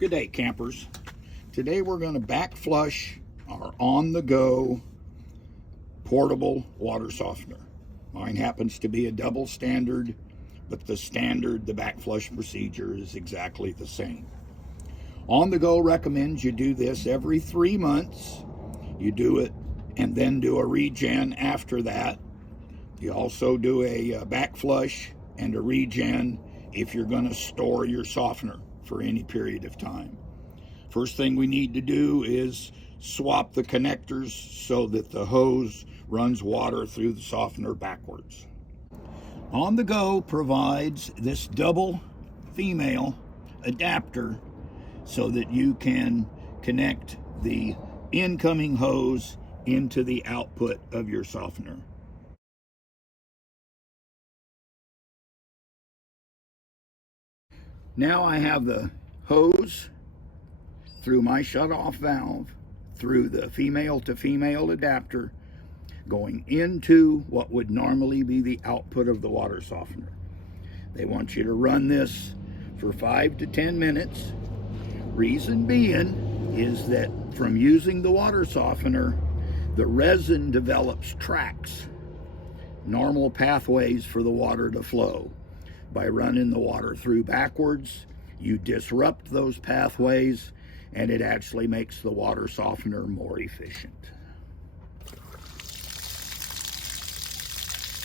Good day, campers. Today we're going to back flush our on-the-go portable water softener. Mine happens to be a double standard, but the back flush procedure is exactly the same. On-the-go recommends you do this every 3 months. You do it and then do a regen after that. You also do a back flush and a regen if you're going to store your softener for any period of time. First thing we need to do is swap the connectors so that the hose runs water through the softener backwards. On the Go provides this double female adapter so that you can connect the incoming hose into the output of your softener. Now I have the hose through my shut-off valve, through the female-to-female adapter, going into what would normally be the output of the water softener. They want you to run this for 5 to 10 minutes. Reason being is that from using the water softener, the resin develops tracks, normal pathways for the water to flow. By running the water through backwards, you disrupt those pathways, and it actually makes the water softener more efficient.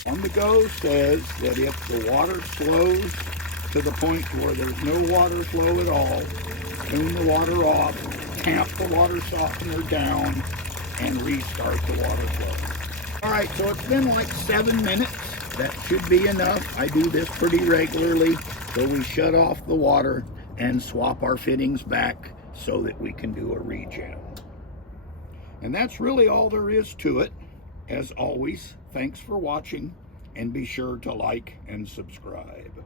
On the Go says that if the water slows to the point where there's no water flow at all, tune the water off, tamp the water softener down, and restart the water flow. All right, so it's been like 7 minutes. That should be enough. I do this pretty regularly, so we shut off the water and swap our fittings back so that we can do a regen. And that's really all there is to it. As always, thanks for watching, and be sure to like and subscribe.